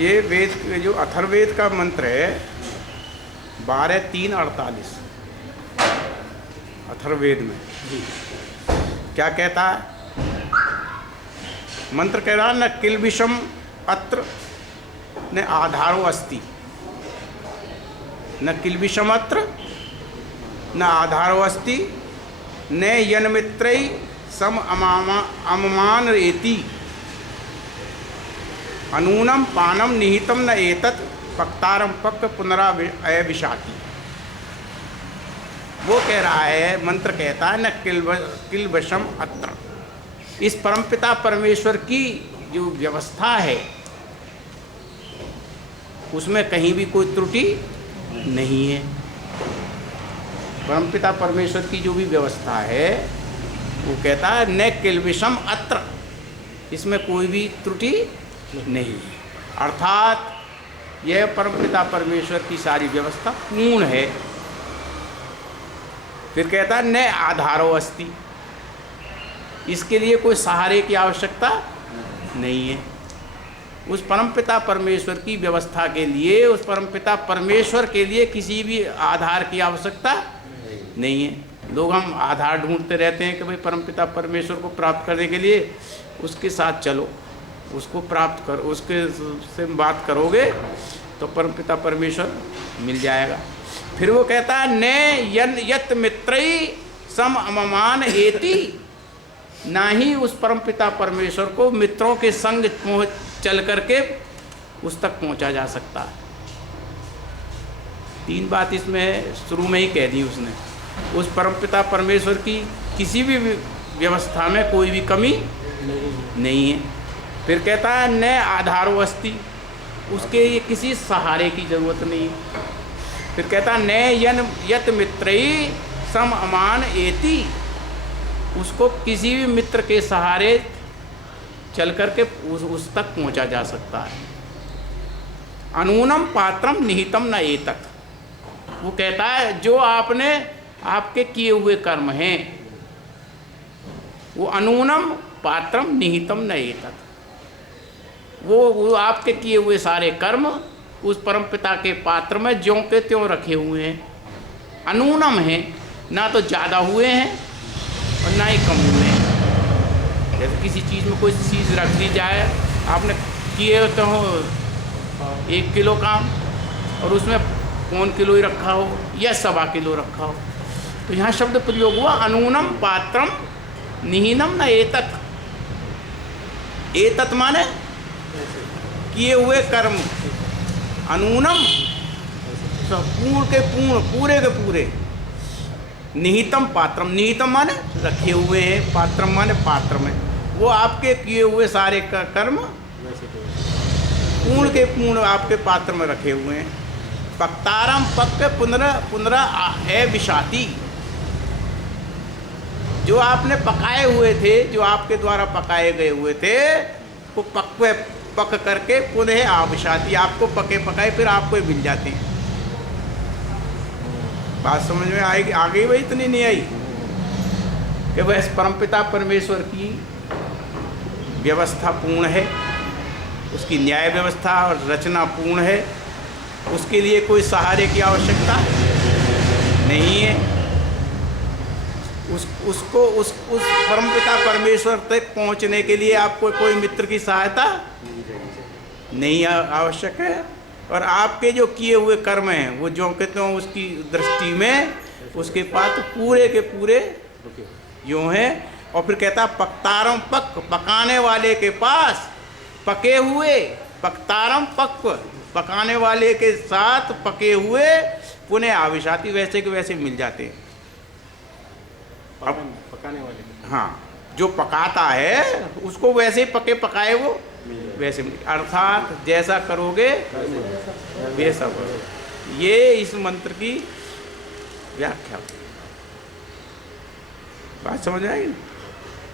ये वेद जो अथर्ववेद का मंत्र है 12:3:48 अथर्ववेद में क्या कहता है? मंत्र कह रहा न किल्बिषम अत्र न आधारो अस्ति, न किल्बिषम अत्र न आधारो अस्ति न यन्मित्रै सम अममान रेति अनूनम पानम निहितम न एतत् पक्तारम पक्क पुनराविशाति। वो कह रहा है, मंत्र कहता है न किल्बिषम अत्र, इस परमपिता परमेश्वर की जो व्यवस्था है उसमें कहीं भी कोई त्रुटि नहीं है। परमपिता परमेश्वर की जो भी व्यवस्था है वो कहता है न किल्बिषम अत्र, इसमें कोई भी त्रुटि नहीं है। अर्थात यह परमपिता परमेश्वर की सारी व्यवस्था पूर्ण है। फिर कहता है न आधारो अस्ति, इसके लिए कोई सहारे की आवश्यकता नहीं है। उस परमपिता परमेश्वर की व्यवस्था के लिए, उस परमपिता परमेश्वर के लिए किसी भी आधार की आवश्यकता नहीं है। लोग हम आधार ढूंढते रहते हैं कि भाई परमपिता परमेश्वर को प्राप्त करने के लिए उसके साथ चलो, उसको प्राप्त कर, उसके से बात करोगे तो परमपिता परमेश्वर मिल जाएगा। फिर वो कहता है न यत मित्रई सम अममान एति, ना ही उस परमपिता परमेश्वर को मित्रों के संग चल करके उस तक पहुंचा जा सकता है। 3 बात इसमें शुरू में ही कह दी उसने। उस परमपिता परमेश्वर की किसी भी व्यवस्था में कोई भी कमी नहीं है। फिर कहता है न आधारो अस्ति, उसके ये किसी सहारे की जरूरत नहीं है। फिर कहता है न यत मित्रई सम अमान एति, उसको किसी भी मित्र के सहारे चल करके उस तक पहुंचा जा सकता है। अनूनम पात्रम निहितम न एतत्, वो कहता है जो आपने आपके किए हुए कर्म हैं वो अनूनम पात्रम निहितम न एतत्, वो आपके किए हुए सारे कर्म उस परमपिता के पात्र में ज्यों के त्यों रखे हुए हैं। अनूनम है, ना तो ज़्यादा हुए हैं और ना ही कम हुए हैं। जैसे किसी चीज़ में कोई चीज़ रख दी जाए, आपने किए तो हो 1 किलो काम और उसमें 1 किलो ही रखा हो या 1.25 किलो रखा हो, तो यहाँ शब्द प्रयोग हुआ अनूनम पात्रम निहीनम न एतत्। एतत् माने किए हुए कर्म, अनूनम पूर्ण के पूर्ण, पूरे के पूरे, निहितम पात्रम, निहितम माने रखे हुए हैं, पात्रम माने पात्र में, वो आपके किए हुए सारे कर्म पूर्ण के पूर्ण आपके पात्र में रखे हुए हैं। पक्तारम पक्क पुनरा विशाति, जो आपने पकाए हुए थे, जो आपके द्वारा पकाए गए हुए थे, वो पक करके पुनः आविशाति, आपको पके पकाए फिर आपको ही मिल जाती। बात समझ में आएगी? आ गई? वही इतनी नहीं आई कि वह परमपिता परमेश्वर की व्यवस्था पूर्ण है, उसकी न्याय व्यवस्था और रचना पूर्ण है, उसके लिए कोई सहारे की आवश्यकता नहीं है। उस परमपिता परमेश्वर तक पहुंचने के लिए आपको कोई मित्र की सहायता नहीं आवश्यक है। और आपके जो किए हुए कर्म हैं वो जो कहते हैं उसकी दृष्टि में उसके पास पूरे के पूरे यूँ हैं। और फिर कहता पक्तारम पक्क, पकाने वाले के पास पके हुए, पक्तारम पक्व, पकाने वाले के साथ पके हुए पुनः आविशाति, वैसे के वैसे मिल जाते हैं। अब पकाने वाले, हाँ, जो पकाता है उसको वैसे ही पके पकाए वो वैसे, अर्थात जैसा करोगे वैसा करोगे। ये इस मंत्र की व्याख्या। बात समझ आएगी ना?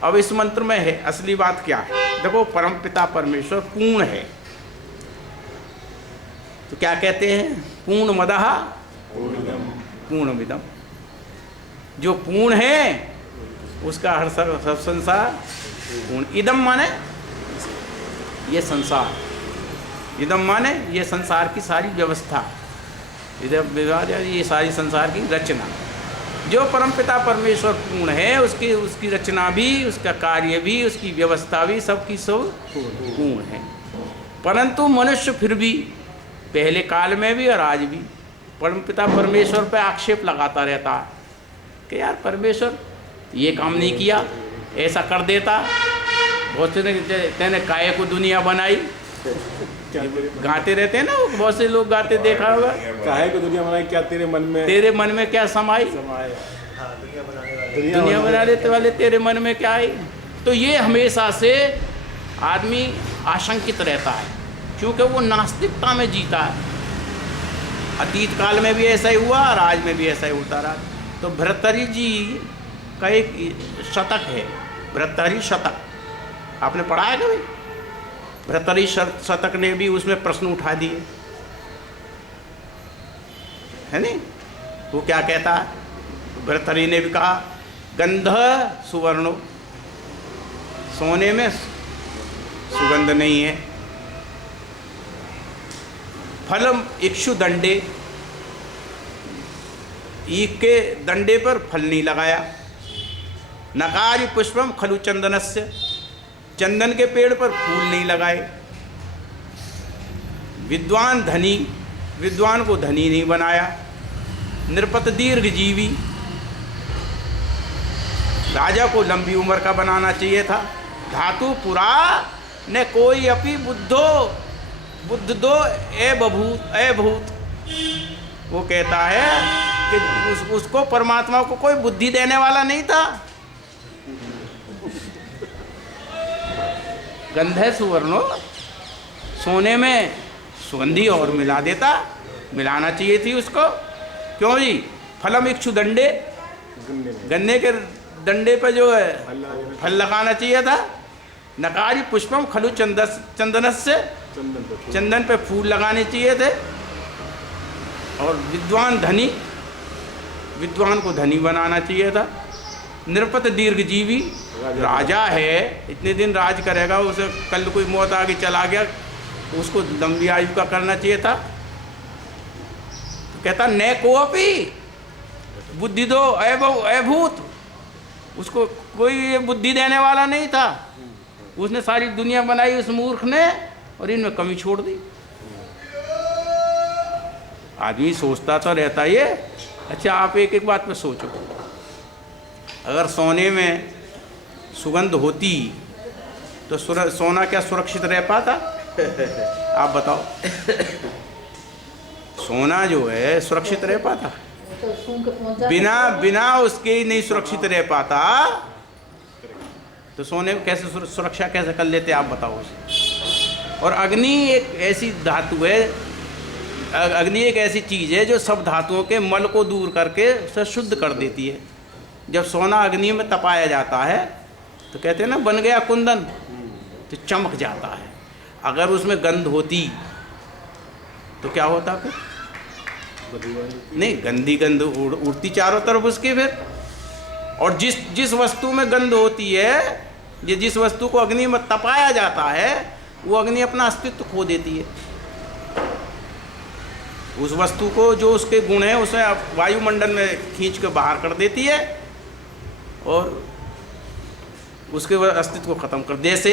अब इस मंत्र में है असली बात क्या है। देखो, परमपिता परमेश्वर पूर्ण है, तो क्या कहते हैं? पूर्णमदः पूर्णमिदम्। जो पूर्ण है उसका हर सब संसार पूर्ण। इदम माने ये संसार, इदम माने ये संसार की सारी व्यवस्था, इदम विवाद ये सारी संसार की रचना। जो परमपिता परमेश्वर पूर्ण है, उसकी रचना भी, उसका कार्य भी, उसकी व्यवस्था भी, सबकी सब पूर्ण है। परंतु मनुष्य फिर भी पहले काल में भी और आज भी परमपिता परमेश्वर पर आक्षेप लगाता रहता है कि यार परमेश्वर ये काम नहीं किया, ऐसा कर देता। बहुत से तेने काहे को दुनिया बनाई, गाते रहते हैं ना, बहुत से लोग गाते देखा होगा, काहे को दुनिया बनाई, क्या तेरे मन में क्या समाई, दुनिया बनाने वाले तेरे मन में क्या आई। तो ये हमेशा से आदमी आशंकित रहता है, क्योंकि वो नास्तिकता में जीता है। अतीत काल में भी ऐसा ही हुआ और आज में भी ऐसा ही होता रहा। तो भर्तृहरि जी का एक शतक है, भर्तृहरि शतक, आपने पढ़ा है कभी? भर्तृहरि शतक ने भी उसमें प्रश्न उठा दिए, है नहीं? वो क्या कहता है? भर्तृहरि ने भी कहा गंध सुवर्णो, सोने में सुगंध नहीं है। फलम इक्षु दंडे, ईख के दंडे पर फल नहीं लगाया। नकारी पुष्पम खलु चंदनस्य, चंदन के पेड़ पर फूल नहीं लगाए। विद्वान धनी, विद्वान को धनी नहीं बनाया। नृपत दीर्घ जीवी, राजा को लंबी उम्र का बनाना चाहिए था। धातु पुरा ने कोई अपि बुद्धो, बुद्ध दो ए भूत, वो कहता है कि उसको परमात्मा को कोई बुद्धि देने वाला नहीं था। गंधे सुवर्णो, सोने में सुगंधी और मिला देता, मिलाना चाहिए थी उसको। क्यों जी? फलम इक्षु दंडे, गन्ने के डंडे पे जो है फल लगाना चाहिए था। नकारी पुष्पम खलु चंदनस्य, चंदन पे फूल लगाने चाहिए थे। और विद्वान धनी, विद्वान को धनी बनाना चाहिए था। नृपत दीर्घ जीवी, राजा है, इतने दिन राज करेगा, उसे कल कोई मौत आगे चला गया, उसको लंबी आयु का करना चाहिए था। तो कहता न कोपी बुद्धि दो अभूत, उसको कोई बुद्धि देने वाला नहीं था। उसने सारी दुनिया बनाई उस मूर्ख ने, और इनमें कमी छोड़ दी। आदमी सोचता तो रहता ये। अच्छा, आप एक एक बात पे सोचो, अगर सोने में सुगंध होती तो सोना क्या सुरक्षित रह पाता? आप बताओ, सोना जो है सुरक्षित रह पाता? बिना उसके ही नहीं सुरक्षित रह पाता, तो सोने में कैसे सुरक्षा कैसे कर लेते आप बताओ उसे। और अग्नि एक ऐसी धातु है, अग्नि एक ऐसी चीज़ है जो सब धातुओं के मल को दूर करके उसे शुद्ध कर देती है। जब सोना अग्नि में तपाया जाता है तो कहते हैं ना बन गया कुंदन, तो चमक जाता है। अगर उसमें गंध होती तो क्या होता फिर? नहीं, गंदी गंध उड़ती चारों तरफ उसके फिर। और जिस वस्तु में गंध होती है, ये जिस वस्तु को अग्नि में तपाया जाता है, वो अग्नि अपना अस्तित्व खो देती है। उस वस्तु को जो उसके गुण है उसे वायुमंडल में खींच के बाहर कर देती है और उसके अस्तित्व को ख़त्म कर। जैसे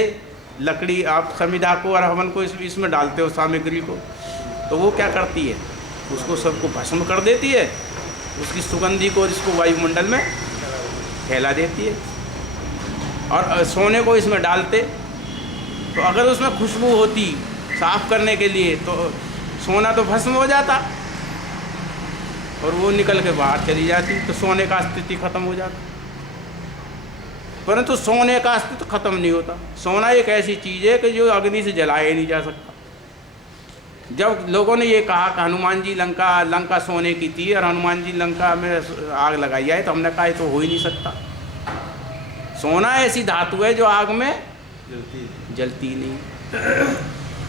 लकड़ी आप समिधा को और हवन को इसमें डालते हो सामग्री को, तो वो क्या करती है? उसको सबको भस्म कर देती है, उसकी सुगंधी को इसको वायुमंडल में फैला देती है। और सोने को इसमें डालते तो अगर उसमें खुशबू होती साफ़ करने के लिए तो सोना तो भस्म हो जाता और वो निकल के बाहर चली जाती, तो सोने का अस्तित्व खत्म हो जाता। परंतु सोने का अस्तित्व खत्म नहीं होता। सोना एक ऐसी चीज़ है कि जो अग्नि से जलाया ही नहीं जा सकता। जब लोगों ने ये कहा कि हनुमान जी लंका सोने की थी और हनुमान जी लंका में आग लगाई है, तो हमने कहा ये तो हो ही नहीं सकता। सोना ऐसी धातु है जो आग में जलती नहीं।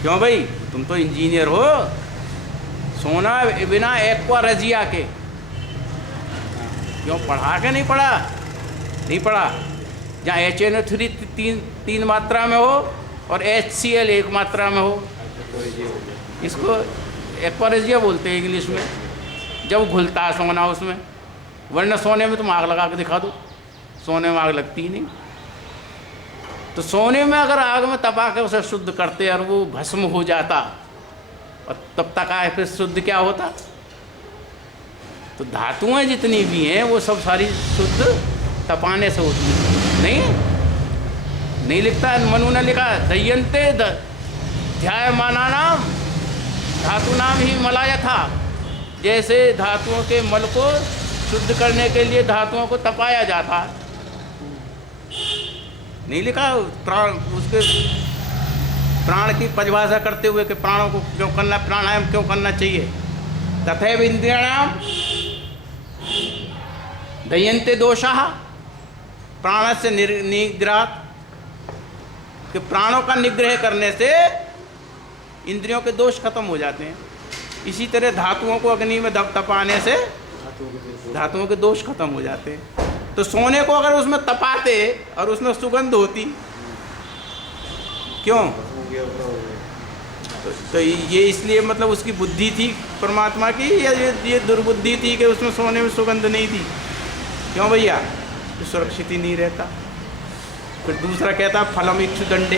क्यों भाई, तुम तो इंजीनियर हो। सोना बिना एक्वा रजिया के, क्यों पढ़ा के नहीं पढ़ा? नहीं पढ़ा। जहाँ HNO3 तीन मात्रा में हो और HCl 1 मात्रा में हो, इसको एक्वारेजिया बोलते हैं इंग्लिश में, जब घुलता है सोना उसमें। वरना सोने में तुम आग लगा के दिखा दो, सोने में आग लगती ही नहीं। तो सोने में अगर आग में तपा के उसे शुद्ध करते और वो भस्म हो जाता, और तब तक आए फिर शुद्ध क्या होता? तो धातुएं जितनी भी हैं वो सब सारी शुद्ध तपाने से होती है। नहीं लिखता है, मनु ने लिखा दयंते ध्यायमाना नाम धातु नाम ही मलाया था। जैसे धातुओं के मल को शुद्ध करने के लिए धातुओं को तपाया जाता है। नहीं लिखा प्राण, उसके प्राण की परिभाषा करते हुए कि प्राणों को क्यों करना, प्राणायाम क्यों करना चाहिए। तथैव इंद्रियाणाम दयन्ते दोषाः प्राणस्य निग्रह, कि प्राणों का निग्रह करने से इंद्रियों के दोष खत्म हो जाते हैं। इसी तरह धातुओं को अग्नि में तपाने से धातुओं के दोष खत्म हो जाते हैं। तो सोने को अगर उसमें तपाते और उसमें सुगंध होती, क्यों? तो ये इसलिए मतलब उसकी बुद्धि थी परमात्मा की, या ये दुर्बुद्धि थी कि उसमें सोने में सुगंध नहीं थी? क्यों भैया? तो सुरक्षित ही नहीं रहता। फिर दूसरा कहता फलम इक्षु दंडे,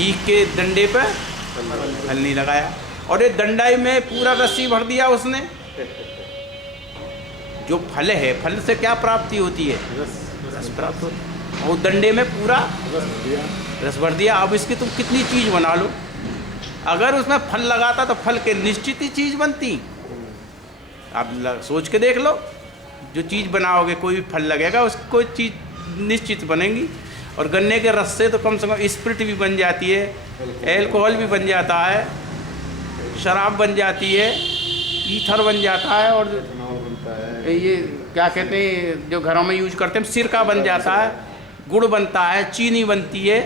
ईख के डंडे पर फल नहीं लगाया। और ये डंडाई में पूरा रस्सी भर दिया उसने। जो फल है, फल से क्या प्राप्ति होती है? रस प्राप्त होती है। और डंडे में पूरा रस भर दिया। अब इसकी तुम कितनी चीज़ बना लो, अगर उसमें फल लगाता तो फल के निश्चित ही चीज़ बनती। आप सोच के देख लो, जो चीज़ बनाओगे कोई भी फल लगेगा, उसकी कोई चीज़ निश्चित बनेगी। और गन्ने के रस से तो कम से कम स्पिरिट भी बन जाती है, एल्कोहल भी बन जाता है, शराब बन जाती है, ईथर बन जाता है, और ये क्या कहते हैं जो घरों में यूज करते हैं, सिरका बन जाता है, गुड़ बनता है, चीनी बनती है,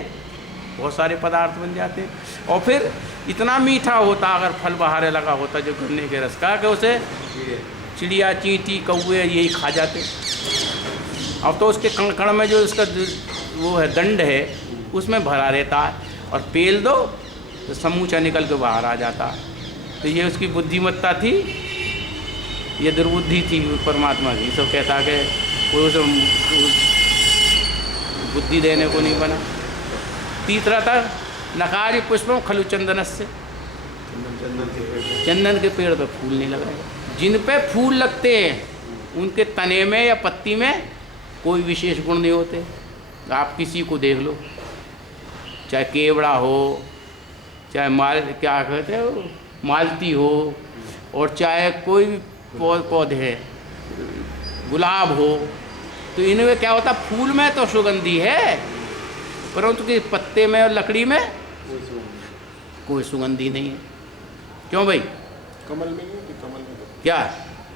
बहुत सारे पदार्थ बन जाते हैं। और फिर इतना मीठा होता अगर फल बाहर लगा होता जो गन्ने के रस का, कि उसे चिड़िया, चींटी, कौवे यही खा जाते। अब तो उसके कण में जो उसका वो है दंड है, उसमें भरा रहता है, और पेल दो तो समूचा निकल के बाहर आ जाता है। तो ये उसकी बुद्धिमत्ता थी, ये दुर्बुद्धि थी परमात्मा की। सब कहता कि कोई उसे बुद्धि देने को नहीं बना। तीसरा था नकारी पुष्पम खलु चंदनस्य, चंदन के पेड़ पे फूल नहीं लगाए। जिन पे फूल लगते हैं उनके तने में या पत्ती में कोई विशेष गुण नहीं होते। आप किसी को देख लो, चाहे केवड़ा हो, चाहे क्या कहते हैं मालती हो, और चाहे कोई भी पौधे हैं, गुलाब हो, तो इनमें क्या होता, फूल में तो सुगंधी है, परंतु कि पत्ते में और लकड़ी में कोई सुगंधी नहीं है। क्यों भाई? कमल में है कि कमल में क्या?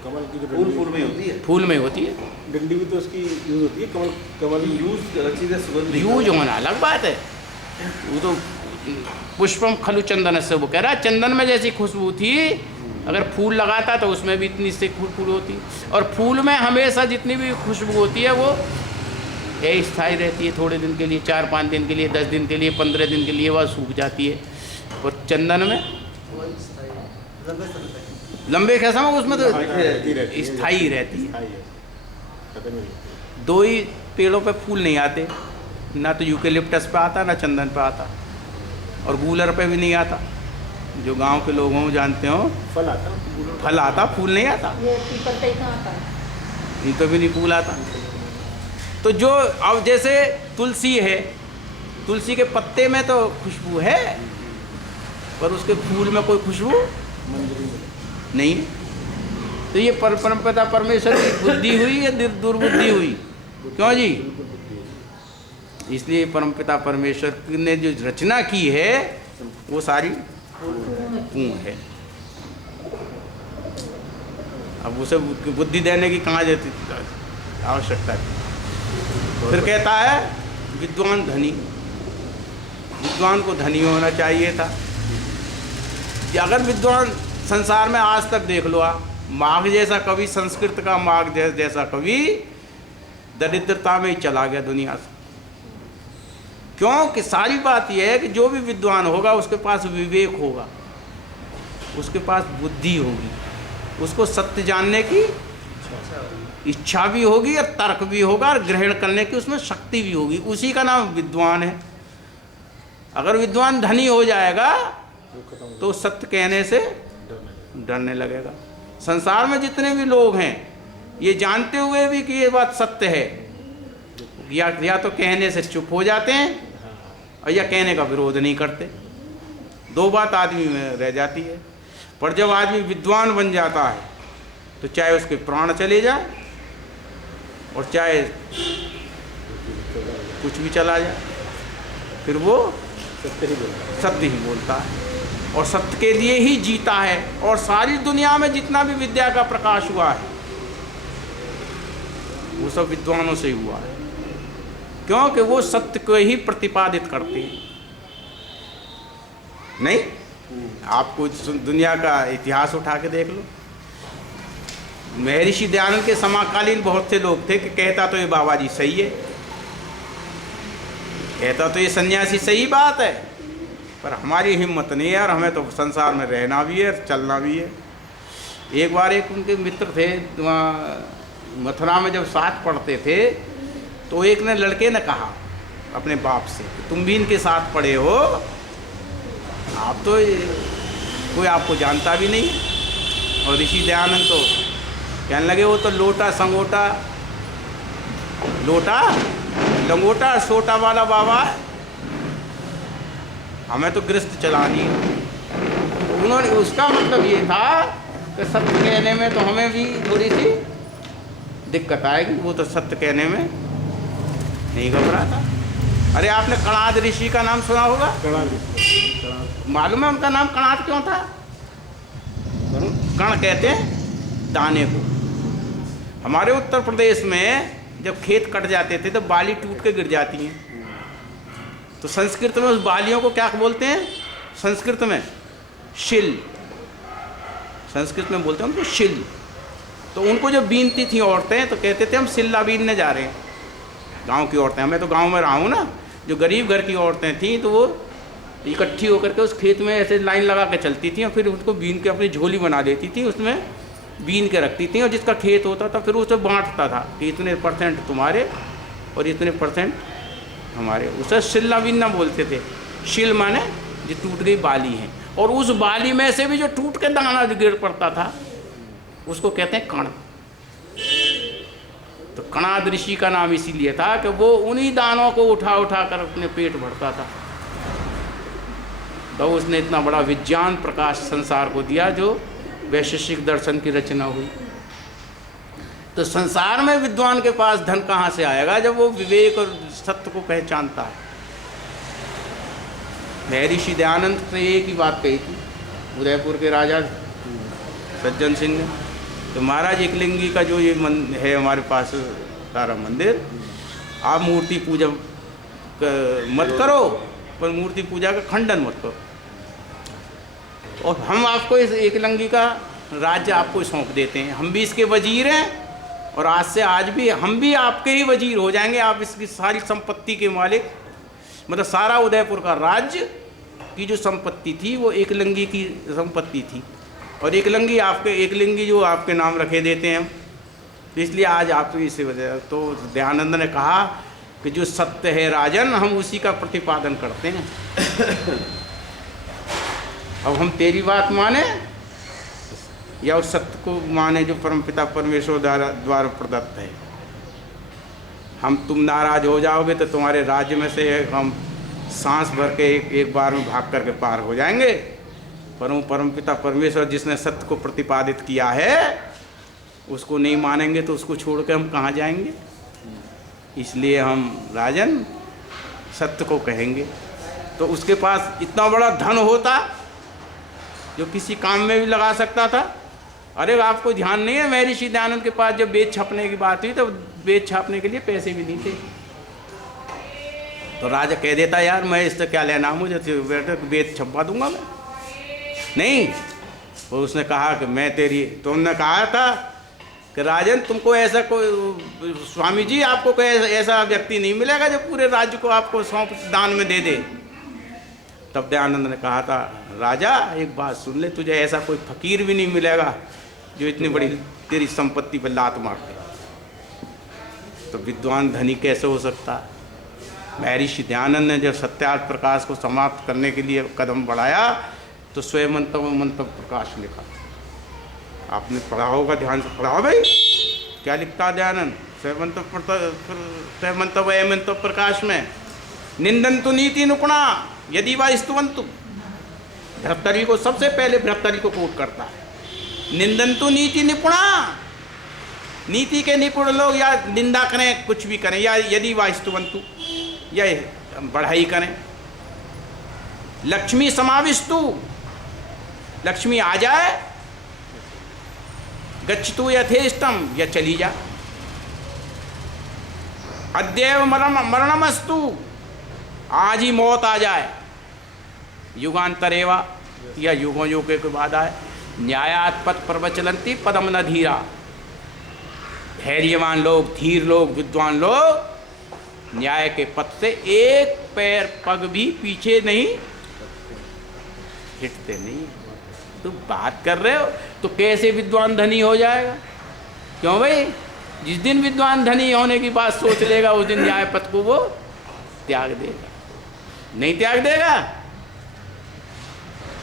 कमल की जो फूल में होती है, फूल में होती है, डंडी भी तो उसकी यूज होती है। कमल यूज होना अलग बात है। वो तो पुष्पम खलु चंदन से, वो कह रहा है चंदन में जैसी खुशबू थी, अगर फूल लगाता तो उसमें भी इतनी से फूल होती। और फूल में हमेशा जितनी भी खुशबू होती है वो स्थायी रहती है, थोड़े दिन के लिए, 4-5 दिन के लिए, 10 दिन के लिए, 15 दिन के लिए वह सूख जाती है। और चंदन में लंबे कैसा में उसमें तो स्थायी रहती है। 2 ही पेड़ों पे फूल नहीं आते, ना तो यूकेलिप्टस पे आता, ना चंदन पे आता, और गूलर पे भी नहीं आता। जो गांव के लोग हों जानते हो, फल आता, फूल नहीं आता। इन पे भी नहीं फूल आता। तो जो अब जैसे तुलसी है, तुलसी के पत्ते में तो खुशबू है, पर उसके फूल में कोई खुशबू नहीं है। तो ये परमपिता परमेश्वर की बुद्धि हुई या दुर्बुद्धि हुई? क्यों जी? इसलिए परमपिता परमेश्वर ने जो रचना की है वो सारी पूर्ण है। अब उसे बुद्धि देने की कहाँ जाती आवश्यकता थी? फिर कहता है विद्वान धनी, विद्वान को धनी होना चाहिए था। अगर विद्वान संसार में आज तक देख लो, माघ जैसा कवि, संस्कृत का माघ जैसा कवि दरिद्रता में ही चला गया दुनिया से। क्योंकि सारी बात यह है कि जो भी विद्वान होगा उसके पास विवेक होगा, उसके पास बुद्धि होगी, उसको सत्य जानने की इच्छा भी होगी और तर्क भी होगा और ग्रहण करने की उसमें शक्ति भी होगी, उसी का नाम विद्वान है। अगर विद्वान धनी हो जाएगा वो खत्म हो तो सत्य कहने से डरने डरने लगेगा। संसार में जितने भी लोग हैं ये जानते हुए भी कि ये बात सत्य है, या तो कहने से चुप हो जाते हैं और या कहने का विरोध नहीं करते। दो बात आदमी में रह जाती है। पर जब आदमी विद्वान बन जाता है तो चाहे उसके प्राण चले जाए और चाहे कुछ भी चला जाए, फिर वो सत्य ही बोलना। सत्य ही बोलता है और सत्य के लिए ही जीता है। और सारी दुनिया में जितना भी विद्या का प्रकाश हुआ है वो सब विद्वानों से ही हुआ है, क्योंकि वो सत्य को ही प्रतिपादित करते हैं। नहीं, आपको दुनिया का इतिहास उठा के देख लो। महर्षि दयानंद के समकालीन बहुत से लोग थे कि कहता तो ये बाबा जी सही है, कहता तो ये सन्यासी सही बात है, पर हमारी हिम्मत नहीं है और हमें तो संसार में रहना भी है, चलना भी है। एक बार एक उनके मित्र थे वहाँ मथुरा में, जब साथ पढ़ते थे तो एक ने लड़के ने कहा अपने बाप से, तुम भी इनके साथ पढ़े हो, आप तो कोई आपको जानता भी नहीं। और ऋषि दयानंद तो कहने लगे वो तो लोटा संगोटा, लोटा लंगोटा सोटा वाला बाबा है, हमें तो गृहस्थ चलानी है। उन्होंने, उसका मतलब ये था कि सत्य कहने में तो हमें भी थोड़ी सी दिक्कत आएगी, वो तो सत्य कहने में नहीं घबराता। अरे आपने कणाद ऋषि का नाम सुना होगा? मालूम है उनका नाम कणाद क्यों था? कण कहते हैं दाने को। हमारे उत्तर प्रदेश में जब खेत कट जाते थे तो बाली टूट के गिर जाती हैं, तो संस्कृत में उस बालियों को क्या बोलते हैं? संस्कृत में शिल, संस्कृत में बोलते हैं उनको शिल। तो उनको जब बीनती थी औरतें तो कहते थे हम सिल्ला बीनने जा रहे हैं। गांव की औरतें, मैं तो गांव में रहा हूँ ना, जो गरीब घर की औरतें थीं तो वो इकट्ठी होकर के उस खेत में ऐसे लाइन लगा के चलती थी और फिर उसको बीन के अपनी झोली बना देती थी, उसमें बीन के रखती थी और जिसका खेत होता था फिर उसे बांटता था कि इतने % तुम्हारे और इतने % हमारे। उसे शिल्ला बीनना बोलते थे। शिल माने जो टूट गई बाली है, और उस बाली में से भी जो टूट के दाना गिर पड़ता था उसको कहते हैं कण। तो कणाद ऋषि का नाम इसीलिए था कि वो उन्हीं दानों को उठा उठा कर अपने पेट भरता था। तो उसने इतना बड़ा विज्ञान प्रकाश संसार को दिया जो वैशेषिक दर्शन की रचना हुई। तो संसार में विद्वान के पास धन कहाँ से आएगा? जब वो विवेक और सत्य को पहचानता है। महर्षि दयानंद ने एक ही बात कही थी उदयपुर के राजा सज्जन सिंह ने, तो महाराज एकलिंगी का जो ये है हमारे पास सारा मंदिर, आप मूर्ति पूजा मत करो, पर मूर्ति पूजा का खंडन मत करो, और हम आपको इस एकलिंगी का राज्य आपको सौंप देते हैं, हम भी इसके वजीर हैं और आज से आज भी हम भी आपके ही वजीर हो जाएंगे। आप इसकी सारी संपत्ति के मालिक, मतलब सारा उदयपुर का राज्य की जो संपत्ति थी वो एकलिंगी की संपत्ति थी, और एकलिंगी आपके, एकलिंगी जो आपके नाम रखे देते हैं हम, तो इसलिए आज आप तो इसी वजह। तो दयानंद ने कहा कि जो सत्य है राजन, हम उसी का प्रतिपादन करते हैं। अब हम तेरी बात माने या उस सत्य को माने जो परमपिता परमेश्वर द्वारा प्रदत्त है। हम तुम नाराज हो जाओगे तो तुम्हारे राज्य में से हम सांस भर के एक बार में भाग करके पार हो जाएंगे, पर परमपिता परमेश्वर जिसने सत्य को प्रतिपादित किया है उसको नहीं मानेंगे तो उसको छोड़ के हम कहाँ जाएंगे। इसलिए हम राजन सत्य को कहेंगे। तो उसके पास इतना बड़ा धन होता जो किसी काम में भी लगा सकता था। अरे आपको ध्यान नहीं है, महर्षि दयानंद के पास जब वेद छपने की बात हुई तो वेद छापने के लिए पैसे भी नहीं थे। तो राजा कह देता यार मैं इससे क्या लेना, मुझे वेद छपवा दूंगा मैं। नहीं, वो उसने कहा कि मैं तेरी, तुमने कहा था कि राजन तुमको ऐसा कोई, स्वामी जी आपको कोई ऐसा व्यक्ति नहीं मिलेगा जो पूरे राज्य को आपको सौंप दान में दे दे। तब दयानंद ने कहा था, राजा एक बात सुन ले, तुझे ऐसा कोई फकीर भी नहीं मिलेगा जो इतनी बड़ी तेरी संपत्ति पर लात मार दे। तो विद्वान धनी कैसे हो सकता? महर्षि दयानंद ने जब सत्यार्थ प्रकाश को समाप्त करने के लिए कदम बढ़ाया तो स्वयं मंतव्य प्रकाश लिखा। आपने पढ़ा होगा, ध्यान से पढ़ा भाई, क्या लिखता दयानंद स्वयं मंतव्य प्रकाश में? निंदन्तु नीति निपुणा यदि वा स्तुवन्तु। भ्रतरी को सबसे पहले भ्रतरी को कोट करता है। निंदन्तु नीति निपुणा, नीति के निपुण लोग या निंदा करें, कुछ भी करें, या यदि वा स्तुवन्तु, या बढ़ाई करें। लक्ष्मी समाविष्टु, लक्ष्मी आ जाए, गच्छतु यथेष्टम, या चली जा। अद्यैव मरणमस्तु, आज ही मौत आ जाए। युगांतरेवा, या युगों युगों के बाद आए। न्यायात् पथ प्रवचलंती पदम न धीरा। धैर्यवान लोग, धीर लोग, विद्वान लोग न्याय के पथ से एक पैर पग भी पीछे नहीं हिटते नहीं। तो बात कर रहे हो तो कैसे विद्वान धनी हो जाएगा? क्यों भाई? जिस दिन विद्वान धनी होने की बात सोच लेगा उस दिन न्याय पथ को वो त्याग देगा। नहीं त्याग देगा।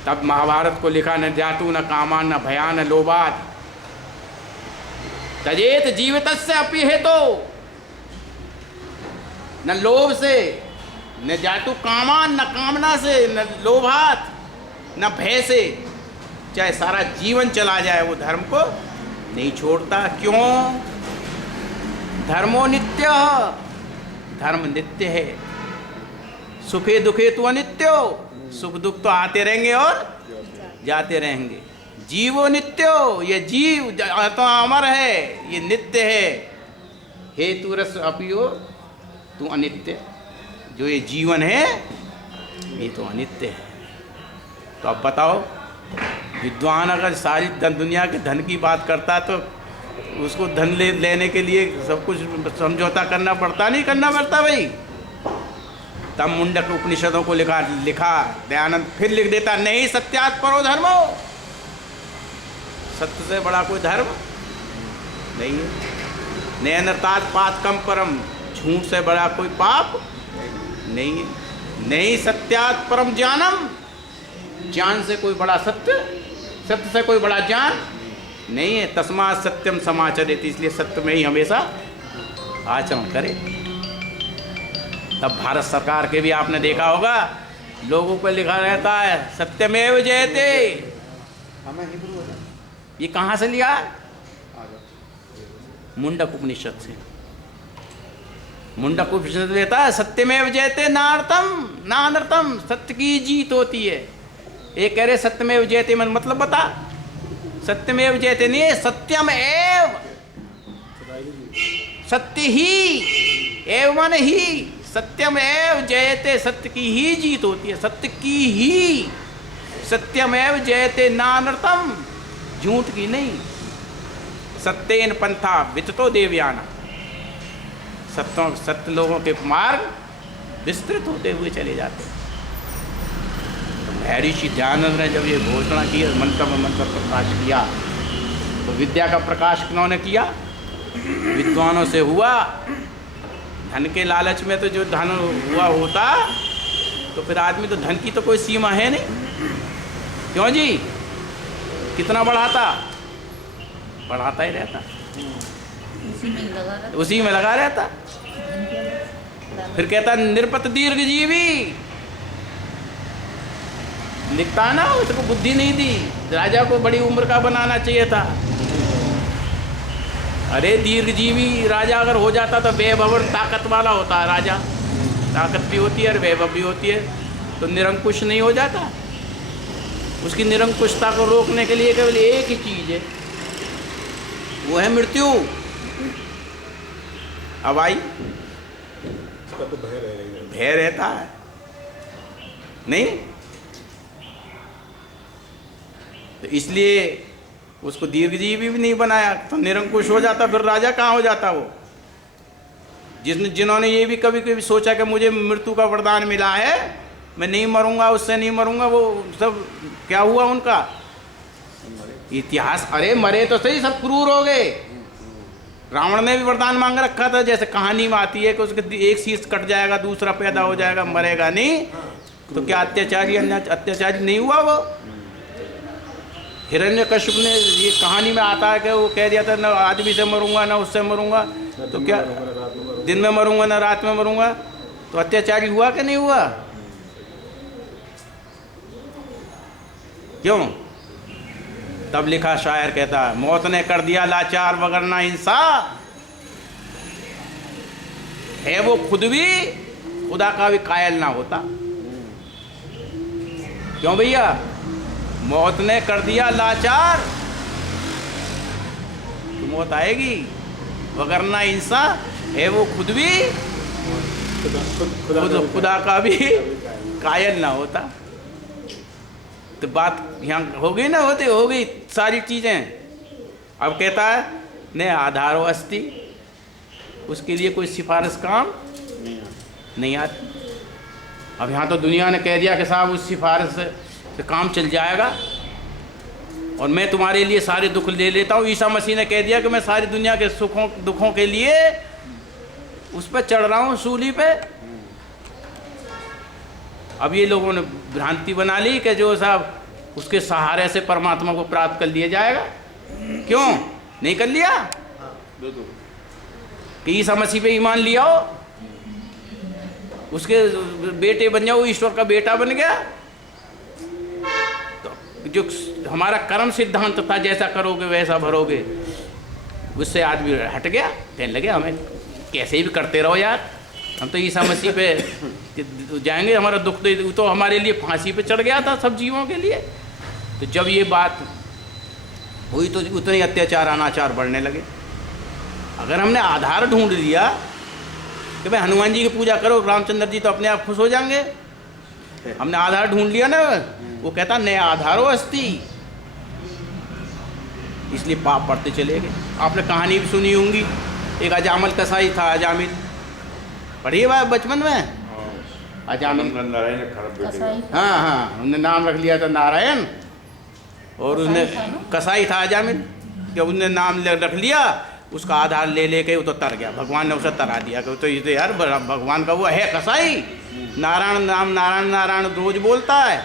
तब महाभारत को लिखा, न जातु न कामान न भया न लोभात तजेत जीवितस्य अपि हेतो। न लोभ से, न जातु कामान, न कामना से, न लोभात, न भय से, चाहे सारा जीवन चला जाए वो धर्म को नहीं छोड़ता। क्यों? धर्मो नित्य, धर्म नित्य है। सुखे दुखे तो अनित्यो, सुख दुख तो आते रहेंगे और जाते रहेंगे। जीवो नित्यो, ये जीव तो अमर है, ये नित्य है। हेतु रस अपियो तू अनित्य, जो ये जीवन है ये तो अनित्य है। तो अब बताओ, विद्वान अगर सारी दुनिया के धन की बात करता तो उसको धन लेने के लिए सब कुछ समझौता करना पड़ता, नहीं करना पड़ता भाई। तब मुंडक उपनिषदों को लिखा दयानंद फिर लिख देता, नहीं सत्यात् परो धर्मो, सत्य से बड़ा कोई धर्म नहीं है। नैनतात् पातकम परम, झूठ से बड़ा कोई पाप नहीं है। नहीं सत्यात् परम ज्ञानम, ज्ञान से कोई बड़ा सत्य, सत्य से कोई बड़ा ज्ञान नहीं है। तस्मात् सत्यम समाचरेत, इसलिए सत्य में ही हमेशा आचरण करे। तब भारत सरकार के भी आपने देखा होगा, लोगों पर लिखा रहता है सत्यमेव जयते। ये कहाँ से लिया? मुंडक उपनिषद से। मुंडक उपनिषद देता है सत्यमेव जयते नार्थम ना अनर्थम, सत्य की जीत होती है। एक कह रहे सत्यमेव जयते मन मतलब बता। सत्यमेव जयते नहीं है, सत्यम एव, सत्य ही, एव मन ही, सत्यम एव जयते, सत्य की ही जीत होती है, सत्य की ही। सत्यम एव जयते नानर्थम, झूठ की नहीं। सत्येन पंथा विततो देवयाना, सत्य लोगों के मार्ग विस्तृत होते हुए चले जाते। महर्षि दयानंद ने जब ये घोषणा की, मंत्र प्रकाश किया, तो विद्या का प्रकाश किन्होंने किया? विद्वानों से हुआ। धन के लालच में तो जो धन हुआ होता तो फिर आदमी तो धन की तो कोई सीमा है नहीं। क्यों जी? कितना बढ़ाता ही रहता, उसी में लगा रहता। फिर कहता निरपत दीर्घ जीवी, लिखता ना, उसको बुद्धि नहीं दी, राजा को बड़ी उम्र का बनाना चाहिए था। अरे दीर्घजीवी राजा अगर हो जाता तो वैभव ताकत वाला होता है राजा, ताकत भी होती है और वैभव भी होती है, तो निरंकुश नहीं हो जाता। उसकी निरंकुशता को रोकने के लिए केवल एक ही चीज़ है, वो है मृत्यु। अब आई इसका तो भय रहता है नहीं, तो इसलिए उसको दीर्घजीवी भी नहीं बनाया तो निरंकुश हो जाता, फिर राजा कहाँ हो जाता वो। जिन्होंने ये भी कभी कभी सोचा कि मुझे मृत्यु का वरदान मिला है, मैं नहीं मरूंगा, उससे नहीं मरूंगा, वो सब क्या हुआ उनका इतिहास। अरे मरे तो सही, सब क्रूर हो गए। रावण ने भी वरदान मांग रखा था, जैसे कहानी में आती है कि उसके एक शीश कट जाएगा, दूसरा पैदा हो जाएगा, मरेगा नहीं। तो क्या अत्याचारी नहीं हुआ वो? हिरण्यकश्यप ने, ये कहानी में आता है कि वो कह दिया था, न आदमी से मरूंगा ना उससे मरूंगा, तो क्या दिन में मरूंगा ना रात में मरूंगा। तो अत्याचारी हुआ कि नहीं हुआ? क्यों? तब लिखा, शायर कहता है, मौत ने कर दिया लाचार वगरना इंसान है वो खुद भी खुदा का भी कायल ना होता। क्यों भैया? मौत ने कर दिया लाचार, तो मौत आएगी, वगरना इंसान है वो खुद भी खुदा का भी कायल ना होता। तो बात यहाँ हो गई ना, हो गई सारी चीज़ें। अब कहता है ने आधारो अस्ति, उसके लिए कोई सिफारिश काम नहीं आती। अब यहाँ तो दुनिया ने कह दिया कि साहब उस सिफारिश से काम चल जाएगा और मैं तुम्हारे लिए सारे दुख ले लेता हूँ। ईसा मसीह ने कह दिया कि मैं सारी दुनिया के सुखों दुखों के लिए उस पर चढ़ रहा हूँ, सूली पे। अब ये लोगों ने भ्रांति बना ली कि जो साहब उसके सहारे से परमात्मा को प्राप्त कर लिया जाएगा। क्यों नहीं कर लिया? कि ईसा मसीह पे ईमान लिया हो, उसके बेटे बन जाओ, ईश्वर का बेटा बन गया। तो जो हमारा कर्म सिद्धांत था, जैसा करोगे वैसा भरोगे, उससे आदमी हट गया। कहने लगे हमें कैसे भी करते रहो यार, हम तो ईसा मसीह पे जाएंगे, हमारा दुख तो हमारे लिए फांसी पे चढ़ गया था सब जीवों के लिए। तो जब ये बात हुई तो उतने अत्याचार अनाचार बढ़ने लगे। अगर हमने आधार ढूंढ लिया कि भाई हनुमान जी की पूजा करो, रामचंद्र जी तो अपने आप खुश हो जाएंगे, हमने आधार ढूंढ लिया ना। वो कहता नया आधारो अस्ति, इसलिए पाप बढ़ते चले गए। आपने कहानी भी सुनी होंगी, एक अजामिल कसाई था। अजामिल पढ़िए बात बचपन में, अजामिल हाँ हाँ, उन्होंने नाम रख लिया था नारायण, और उसने कसाई था अजामिल। जब उसने नाम रख लिया, उसका आधार ले लेके वो तो तर गया। भगवान ने उसे तरा दिया कि तो ये तो यार भगवान का वो है कसाई, नारायण नाम नारायण नारायण रोज बोलता है।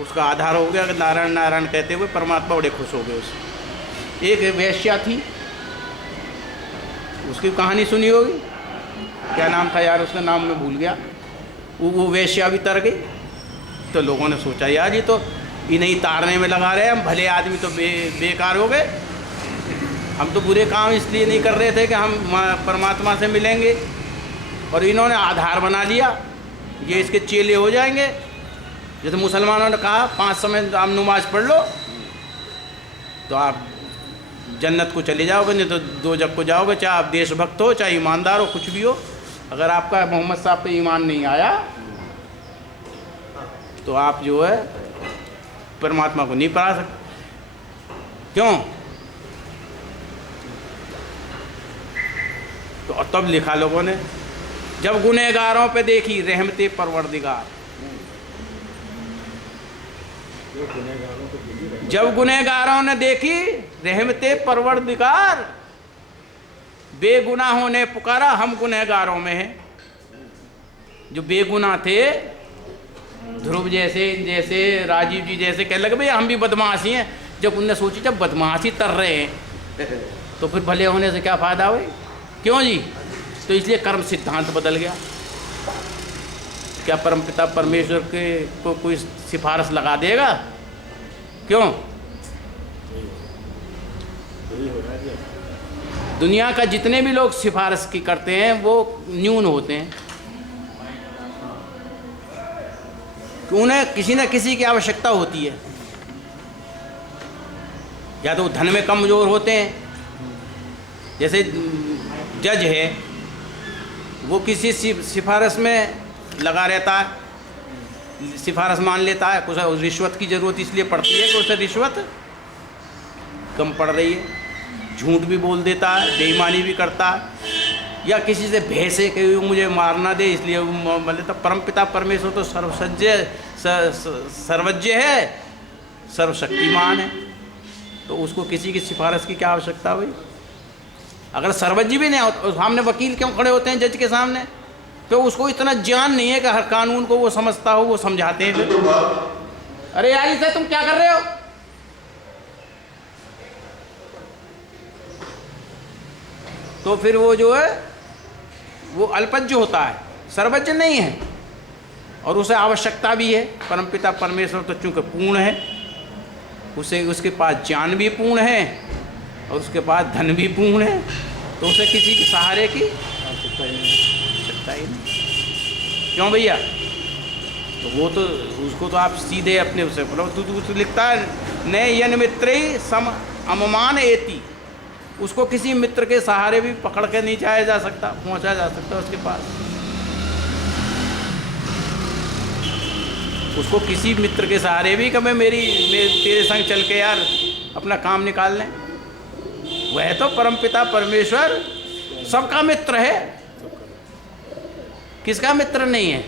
उसका आधार हो गया कि नारायण नारायण कहते हुए परमात्मा बड़े खुश हो गए उससे। एक वेश्या थी, उसकी कहानी सुनी होगी, क्या नाम था यार उसका, नाम मैं भूल गया। वो वेश्या भी तर गई। तो लोगों ने सोचा यार ये तो इन्हीं तारने में लगा रहे हैं, हम भले आदमी तो बेकार हो गए। हम तो बुरे काम इसलिए नहीं कर रहे थे कि हम परमात्मा से मिलेंगे, और इन्होंने आधार बना लिया, ये इसके चेले हो जाएंगे। जैसे मुसलमानों ने कहा 5 समय आप नमाज पढ़ लो तो आप जन्नत को चले जाओगे, नहीं तो दोजख को जाओगे। चाहे आप देशभक्त हो, चाहे ईमानदार हो, कुछ भी हो, अगर आपका मोहम्मद साहब पे ईमान नहीं आया तो आप जो है परमात्मा को नहीं पा सकते। क्यों? तो तब लिखा लोगों ने, जब गुनहगारों पे देखी रहमते परवरदिगार, जब गुनहगारों ने देखी रहमते परवरदिगार, बेगुनाहों ने पुकारा हम गुनहगारों में हैं। जो बेगुनाह थे, ध्रुव जैसे राजीव जी जैसे कहने लगे भैया हम भी बदमाशी हैं। जब उनने सोची जब बदमाशी कर रहे हैं तो फिर भले होने से क्या फ़ायदा हुए? क्यों जी? तो इसलिए कर्म सिद्धांत बदल गया। क्या परमपिता परमेश्वर के को कोई सिफारिश लगा देगा? क्यों? दुनिया का जितने भी लोग सिफारिश की करते हैं वो न्यून होते हैं। उन्हें किसी न किसी की आवश्यकता होती है, या तो धन में कमज़ोर होते हैं। जैसे जज है, वो किसी सिफारिश में लगा रहता है, सिफारिश मान लेता है, कुछ रिश्वत की ज़रूरत इसलिए पड़ती है कि उसे रिश्वत कम पड़ रही है, झूठ भी बोल देता है, बेईमानी भी करता है, या किसी से भैंसे कि मुझे मारना दे इसलिए मतलब तो परमपिता परमेश्वर तो सर्वज्ञ है, सर्वशक्तिमान है, तो उसको किसी की सिफारिश की क्या आवश्यकता हुई? अगर सर्वज्ञ भी नहीं हो तो सामने वकील क्यों खड़े होते हैं जज के सामने? तो उसको इतना ज्ञान नहीं है कि हर कानून को वो समझता हो, वो समझाते हैं फिर। अरे यार इसे तुम क्या कर रहे हो? तो फिर वो जो है वो अल्पज्ञ होता है, सर्वज्ञ नहीं है, और उसे आवश्यकता भी है। परमपिता परमेश्वर तो चूंकि पूर्ण है, उसे उसके पास ज्ञान भी पूर्ण है और उसके पास धन भी पूर्ण है, तो उसे किसी के सहारे की आवश्यकता ही नहीं। क्यों भैया? तो वो तो उसको तो आप सीधे अपने उसे तू लिखता है न यन मित्रे सम अममान एति, उसको किसी मित्र के सहारे भी पकड़ के नहीं जाया जा सकता, पहुंचा जा सकता उसके पास। उसको किसी मित्र के सहारे भी कि मैं तेरे संग चल के यार अपना काम निकाल लें। वह तो परमपिता परमेश्वर सबका मित्र है, किसका मित्र नहीं है?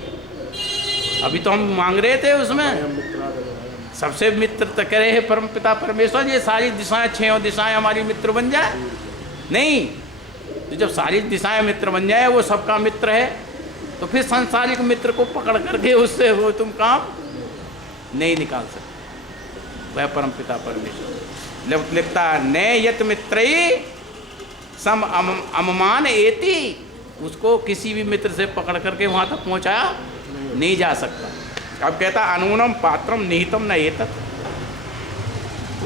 अभी तो हम मांग रहे थे उसमें सबसे मित्र तो कह रहे हैं परमपिता परमेश्वर, ये सारी दिशाएं, 6 दिशाएं हमारी मित्र बन जाए। नहीं, तो जब सारी दिशाएं मित्र बन जाए, वो सबका मित्र है, तो फिर सांसारिक मित्र को पकड़ करके उससे वो तुम काम नहीं निकाल सकते। वह परमपिता परमेश्वर लिखता है न यत मित्रई सम अममान एति, उसको किसी भी मित्र से पकड़ करके वहाँ तक पहुँचाया नहीं जा सकता। अब कहता अनूनम पात्रम निहितम न एतत्,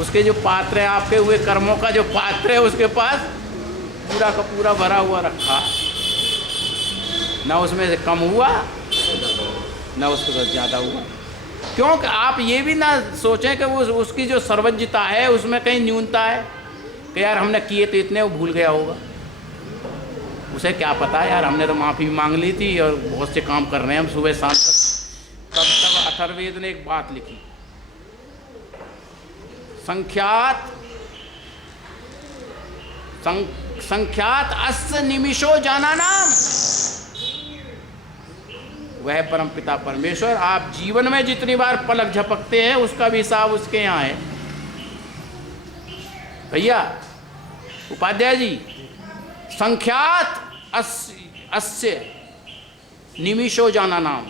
उसके जो पात्र है, आपके हुए कर्मों का जो पात्र है, उसके पास पूरा का पूरा भरा हुआ रखा, ना उसमें से कम हुआ ना उसके साथ ज़्यादा हुआ। क्योंकि आप ये भी ना सोचें कि वो उसकी जो सर्वज्ञता है उसमें कहीं न्यूनता है कि यार हमने किए तो इतने, वो भूल गया होगा। उसे क्या पता यार, हमने तो माफ़ी मांग ली थी और बहुत से काम कर रहे हैं हम सुबह शाम तक। तब अथर्ववेद ने एक बात लिखी, संख्यात अस्य निमिषो जाना नाम। वह परमपिता परमेश्वर आप जीवन में जितनी बार पलक झपकते हैं उसका भी हिसाब उसके यहाँ है। भैया उपाध्याय जी, संख्यात अस्य निमिषो जाना नाम,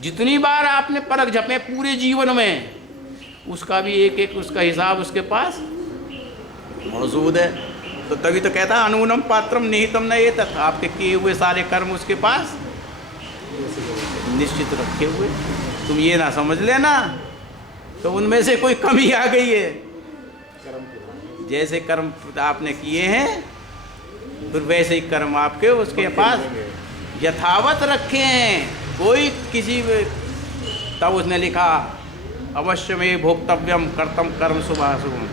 जितनी बार आपने पलक झपके पूरे जीवन में, उसका भी एक एक उसका हिसाब उसके पास मौजूद है। तो तभी तो कहता है अनूनम पात्रम निहितम न एतत्, आपके किए हुए सारे कर्म उसके पास निश्चित रखे हुए। तुम ये ना समझ लेना तो उनमें से कोई कमी आ गई है। जैसे कर्म आपने किए हैं फिर वैसे ही कर्म आपके उसके पास यथावत रखे हैं। कोई किसी, तब उसने लिखा अवश्य में भोक्तव्यम कर्तम कर्म शुभाशुभम,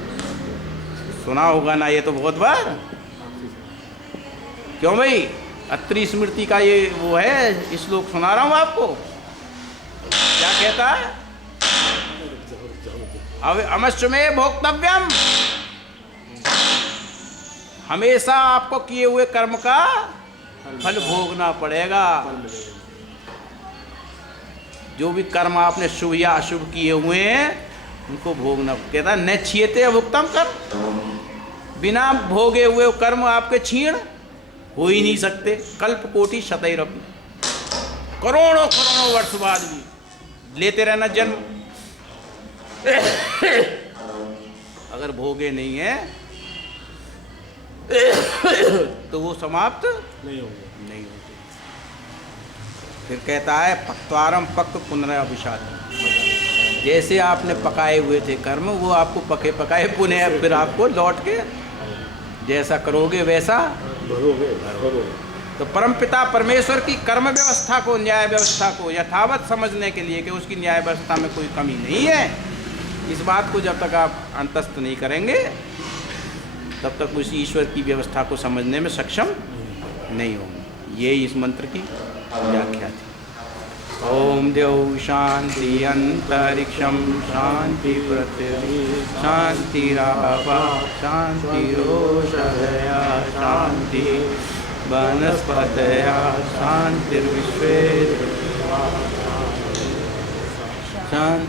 सुना होगा ना ये तो बहुत बार। क्यों भाई? अत्रि स्मृति का ये वो है, श्लोक सुना रहा हूँ आपको। क्या कहता है? अवश्य में भोक्तव्यम, हमेशा आपको किए हुए कर्म का फल भोगना पड़ेगा। जो भी कर्म आपने शुभ या अशुभ किए हुए हैं उनको भोगना। कहता न क्षीयते अभुक्तम कर्म, बिना भोगे हुए कर्म आपके क्षीण हो ही नहीं सकते। कल्प कोटि शतैरपि, करोड़ों करोड़ों वर्ष बाद भी लेते रहना जन्म, अगर भोगे नहीं है तो वो समाप्त नहीं होंगे। फिर कहता है पक्वारम पक्क पुनराभिषाद, जैसे आपने पकाए हुए थे कर्म, वो आपको पके पकाए पुनः फिर आपको लौट के जैसा करोगे वैसा भरोगे। तो परमपिता परमेश्वर की कर्म व्यवस्था को, न्याय व्यवस्था को यथावत समझने के लिए कि उसकी न्याय व्यवस्था में कोई कमी नहीं है, इस बात को जब तक आप अंतस्थ नहीं करेंगे तब तक उस ईश्वर की व्यवस्था को समझने में सक्षम नहीं होंगे। ये इस मंत्र की व्याख्या थी। ओम द्यौः शांति अंतरिक्षं शांति पृथिवी शांतिरापः शांतिरोषधयः शांति वनस्पतयः शांतिर्विश्वे शांति